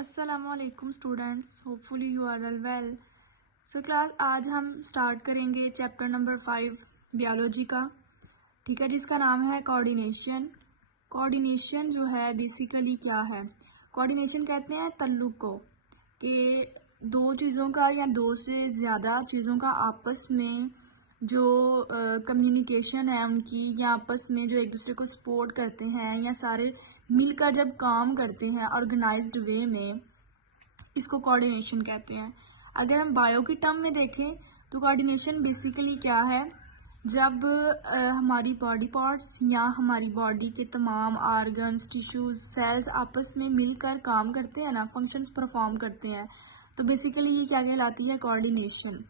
अस्सलामुअलैकुम students, hopefully you are all well. So class आज हम स्टार्ट करेंगे चैप्टर नंबर 5 बियोलॉजी का, ठीक है, जिसका नाम है कोऑर्डिनेशन। कोऑर्डिनेशन जो है बेसिकली क्या है? कोऑर्डिनेशन कहते हैं तल्लुक को, कि दो चीज़ों का या दो से ज़्यादा चीज़ों का आपस में जो कम्युनिकेशन है उनकी, या आपस में जो एक दूसरे को सपोर्ट करते हैं या सारे मिलकर जब काम करते हैं ऑर्गेनाइज्ड वे में, इसको कोऑर्डिनेशन कहते हैं। अगर हम बायो की टर्म में देखें तो कोऑर्डिनेशन बेसिकली क्या है? जब हमारी बॉडी पार्ट्स या हमारी बॉडी के तमाम ऑर्गन्स, टिश्यूज, सेल्स आपस में मिलकर काम करते हैं ना, फंक्शंस परफॉर्म करते हैं, तो बेसिकली ये क्या कहलाती है? कोऑर्डिनेशन।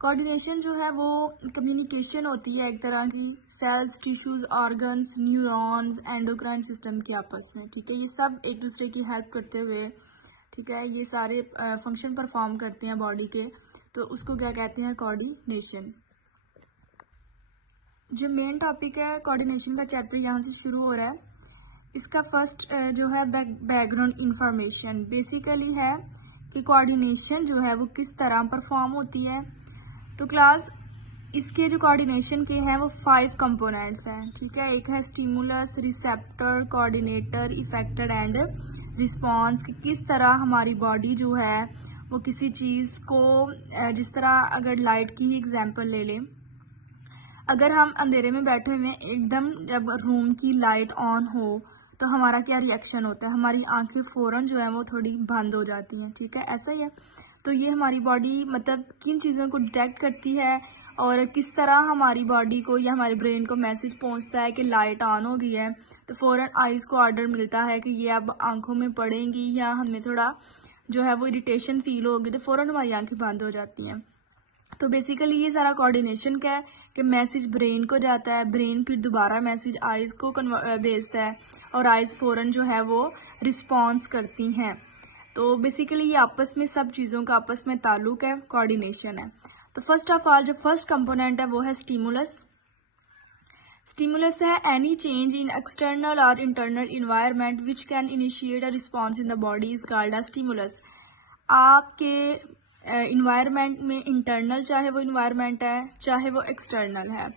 कोऑर्डिनेशन जो है वो कम्युनिकेशन होती है एक तरह की cells, tissues, organs, neurons, endocrine system के आपस में, ठीक है। ये सब एक दूसरे की हेल्प करते हुए, ठीक है, ये सारे फंक्शन परफॉर्म करते हैं बॉडी के, तो उसको क्या कहते हैं? कोऑर्डिनेशन। जो मेन टॉपिक है कोऑर्डिनेशन का, चैप्टर यहाँ से शुरू हो रहा है। इसका फर्स्ट जो है बैकग्राउंड इंफॉर्मेशन बेसिकली है कि कोऑर्डिनेशन जो है वो किस तरह परफॉर्म होती है। तो क्लास इसके जो कोऑर्डिनेशन के हैं वो 5 कंपोनेंट्स हैं, ठीक है। एक है stimulus, receptor, coordinator, effector and response. कि किस तरह हमारी बॉडी जो है वो किसी चीज़ को, जिस तरह अगर लाइट की ही एग्जांपल ले लें, अगर हम अंधेरे में बैठे हुए हैं, एकदम जब रूम की लाइट ऑन हो तो हमारा क्या रिएक्शन होता है? हमारी आंखें फ़ौरन जो है वो थोड़ी बंद हो जाती हैं, ठीक है, ऐसा ही है। तो ये हमारी बॉडी मतलब किन चीज़ों को डिटेक्ट करती है और किस तरह हमारी बॉडी को या हमारे ब्रेन को मैसेज पहुंचता है कि लाइट ऑन हो गई है, तो फ़ौरन आइज़ को ऑर्डर मिलता है कि ये अब आंखों में पड़ेंगी, या हमें थोड़ा जो है वो इरिटेशन फील होगी, तो फ़ौरन हमारी आंखें बंद हो जाती हैं। तो बेसिकली ये सारा कोऑर्डिनेशन क्या है कि मैसेज ब्रेन को जाता है, ब्रेन फिर दोबारा मैसेज आइज़ को भेजता है, और आइज़ फ़ौरन जो है वो रिस्पॉन्स करती हैं। तो बेसिकली ये आपस में सब चीज़ों का आपस में ताल्लुक है, कोऑर्डिनेशन है। तो फर्स्ट ऑफ ऑल जो फर्स्ट कंपोनेंट है वो है स्टिमुलस। स्टिमुलस है एनी चेंज इन एक्सटर्नल और internal environment which can initiate a response in the body is called a stimulus. आपके इन्वायरमेंट में इंटरनल, चाहे वो इन्वायरमेंट है चाहे वो एक्सटर्नल है,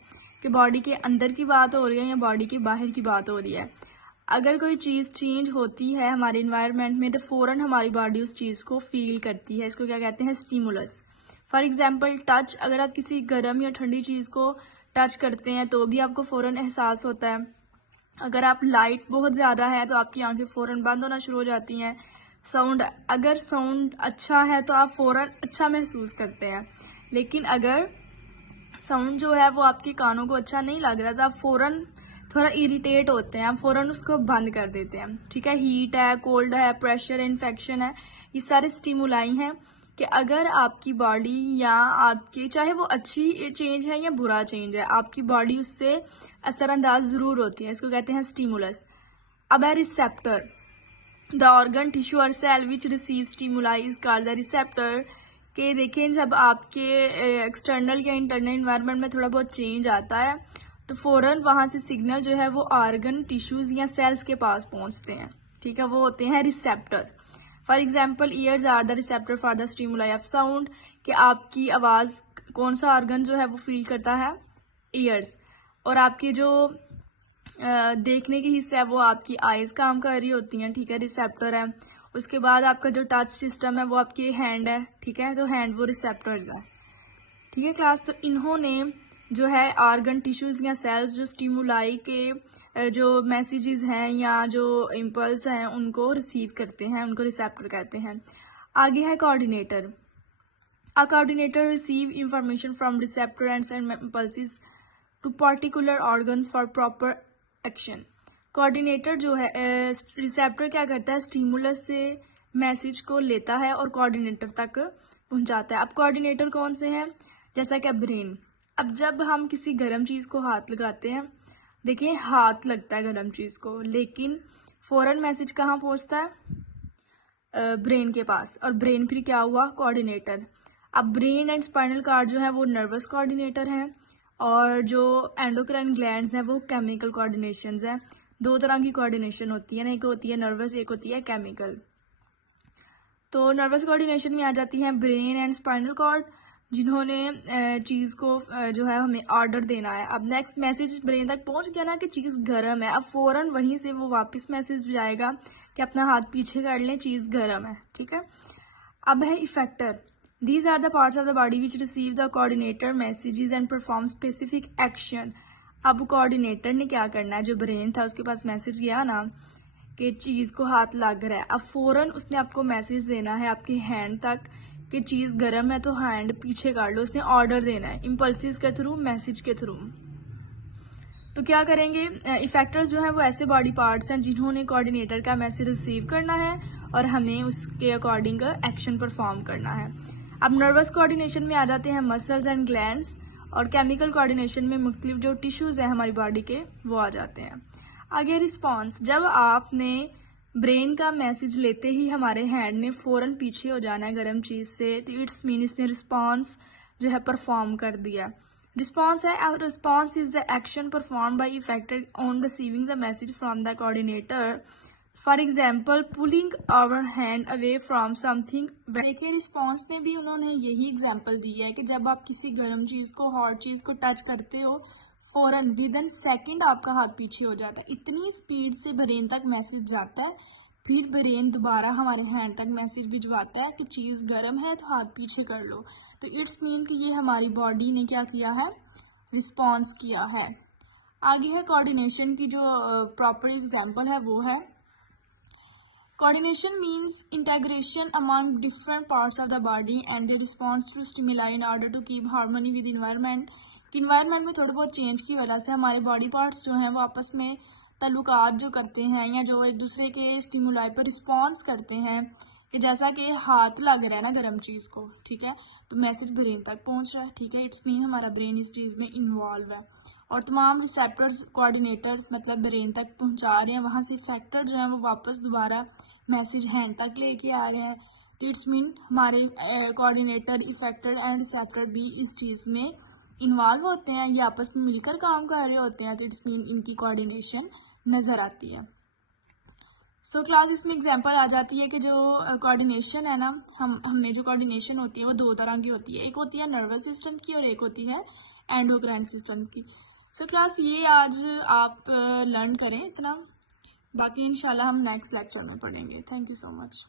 कि बॉडी के अंदर की बात हो रही है या बॉडी के बाहर की बात हो रही है, अगर कोई चीज़ चेंज होती है हमारे इन्वायरमेंट में तो फ़ौरन हमारी बॉडी उस चीज़ को फील करती है। इसको क्या कहते हैं? स्टिमुलस। फॉर एग्जांपल टच, अगर आप किसी गर्म या ठंडी चीज़ को टच करते हैं तो भी आपको फ़ौरन एहसास होता है। अगर आप लाइट बहुत ज़्यादा है तो आपकी आंखें फ़ौरन बंद होना शुरू हो जाती हैं। साउंड, अगर साउंड अच्छा है तो आप फ़ौरन अच्छा महसूस करते हैं, लेकिन अगर साउंड जो है वो आपके कानों को अच्छा नहीं लग रहा तो आप फ़ौरन थोड़ा इरिटेट होते हैं, आप फ़ौरन उसको बंद कर देते हैं, ठीक है। हीट है, कोल्ड है, प्रेशर, इन्फेक्शन है, ये सारे स्टिमुलाई हैं कि अगर आपकी बॉडी या आपके, चाहे वो अच्छी चेंज है या बुरा चेंज है, आपकी बॉडी उससे असरअंदाज ज़रूर होती है। इसको कहते हैं स्टिमुलस। अब है रिसेप्टर। द ऑर्गन, टिश्यू और cell which receive stimuli is called the receptor. के देखें जब आपके एक्सटर्नल या इंटरनल इन्वायरमेंट में थोड़ा बहुत चेंज आता है तो फ़ौरन वहाँ से सिग्नल जो है वो ऑर्गन, टिश्यूज़ या सेल्स के पास पहुँचते हैं, ठीक है, वो होते हैं receptor. For example ears are the receptor for the stimuli of sound. कि आपकी आवाज़ कौन सा ऑर्गन जो है वो फील करता है? ईयर्स। और आपके जो देखने की हिस्सा है वो आपकी आइज़ काम कर रही होती हैं, ठीक है, रिसेप्टर है। उसके बाद आपका जो टच सिस्टम है वो आपकी हैंड है, ठीक है, तो हैंड वो रिसेप्टर्स है, ठीक है क्लास। तो इन्होंने जो है ऑर्गन, टिश्यूज़ या सेल्स जो स्टिमुलाई के जो मैसेजेस हैं या जो इम्पल्स हैं उनको रिसीव करते हैं, उनको रिसेप्टर कहते हैं। आगे है coordinator. A coordinator receive information from receptor and send impulses to particular organs for proper action. Coordinator जो है, रिसेप्टर क्या करता है? स्टिमुलस से मैसेज को लेता है और कोऑर्डिनेटर तक पहुंचाता है। अब कोऑर्डिनेटर कौन से हैं? जैसा कि ब्रेन। अब जब हम किसी गर्म चीज़ को हाथ लगाते हैं, देखिए हाथ लगता है गर्म चीज़ को, लेकिन फ़ौरन मैसेज कहाँ पहुंचता है? ब्रेन के पास, और ब्रेन फिर क्या हुआ? कोऑर्डिनेटर। अब ब्रेन एंड स्पाइनल कार्ड जो है वो नर्वस कोऑर्डिनेटर हैं, और जो एंडोक्राइन ग्लैंड्स हैं वो केमिकल कोऑर्डिनेशंस हैं। दो तरह की कोऑर्डिनेशन होती है ना, एक होती है नर्वस, एक होती है केमिकल। तो नर्वस कोऑर्डिनेशन में आ जाती हैं ब्रेन एंड स्पाइनल कॉर्ड, जिन्होंने चीज़ को जो है हमें ऑर्डर देना है। अब नेक्स्ट मैसेज ब्रेन तक पहुंच गया ना कि चीज़ गर्म है, अब फ़ौरन वहीं से वो वापस मैसेज जाएगा कि अपना हाथ पीछे कर लें, चीज़ गर्म है, ठीक है। अब है effector. These are the parts of the body which receive the coordinator messages and perform specific action. अब कोऑर्डिनेटर ने क्या करना है, जो ब्रेन था उसके पास मैसेज गया ना कि चीज़ को हाथ लग रहा है, अब फ़ौरन उसने आपको मैसेज देना है आपके हैंड तक कि चीज़ गर्म है तो हैंड पीछे कर लो। उसने ऑर्डर देना है इम्पल्सिस के थ्रू, मैसेज के थ्रू। तो क्या करेंगे, इफेक्टर्स जो हैं वो ऐसे बॉडी पार्ट्स हैं जिन्होंने कोऑर्डिनेटर का मैसेज रिसीव करना है और हमें उसके अकॉर्डिंग एक्शन परफॉर्म करना है। अब नर्वस कोऑर्डिनेशन में आ जाते हैं मसल्स एंड ग्लैंड्स, और केमिकल कोऑर्डिनेशन में मुख्तलिफ जो टिश्यूज़ हैं हमारी बॉडी के वो आ जाते हैं। आगे रिस्पॉन्स, जब आपने ब्रेन का मैसेज लेते ही हमारे हैंड ने फ़ौरन पीछे हो जाना है गर्म चीज़ से, तो इट्स मीन इसने रिस्पॉन्स जो है परफॉर्म कर दिया। रिस्पॉन्स है, response is the action perform by effector on receiving the message from the coordinator. For example pulling our hand away from something. देखिए रिस्पॉन्स में भी उन्होंने यही एग्जाम्पल दी है कि जब आप किसी गर्म चीज़ को, हॉट चीज़ को टच करते हो, फ़ौरन विद इन सेकेंड आपका हाथ पीछे हो जाता है। इतनी स्पीड से ब्रेन तक मैसेज जाता है, फिर ब्रेन दोबारा हमारे हैंड तक मैसेज भिजवाता है कि चीज़ गर्म है तो हाथ पीछे कर लो। तो इट्स मीन कि ये हमारी बॉडी ने क्या किया है, रिस्पॉन्स किया है। आगे है कोऑर्डिनेशन की जो प्रॉपर एग्जांपल है वो है coordination means integration among different parts of the body and their response to stimuli in order to keep harmony with environment। कि environment में थोड़ा बहुत चेंज की वजह से हमारे बॉडी पार्ट्स जो हैं वो आपस में तल्लुकात जो करते हैं या जो एक दूसरे के स्टिमुलाई पर रिस्पॉन्स करते हैं, कि जैसा कि हाथ लग रहा है ना गर्म चीज़ को, ठीक है, तो मैसेज ब्रेन तक पहुंच रहा है, ठीक है। इट्स मीन हमारा ब्रेन इस चीज़ में इन्वॉल्व है और तमाम रिसेप्टर्स कोऑर्डिनेटर मतलब ब्रेन तक पहुंचा रहे हैं, वहाँ से फैक्टर जो है वो वापस दोबारा मैसेज हैंड तक लेके आ रहे हैं। तो इट्स मीन हमारे कोऑर्डिनेटर, इफेक्टर एंड रिसेप्टर भी इस चीज़ में इन्वॉल्व होते हैं, ये आपस में मिलकर काम कर रहे होते हैं, तो इट्स मीन इनकी कोऑर्डिनेशन नज़र आती है। सो क्लास इसमें एग्जांपल आ जाती है कि जो कोऑर्डिनेशन है ना, हमें जो कोऑर्डिनेशन होती है वो दो तरह की होती है, एक होती है नर्वस सिस्टम की और एक होती है एंडोक्राइन सिस्टम की। सो क्लास ये आज आप लर्न करें इतना, बाकी इंशाल्लाह हम नेक्स्ट लेक्चर में पढ़ेंगे। Thank you so much.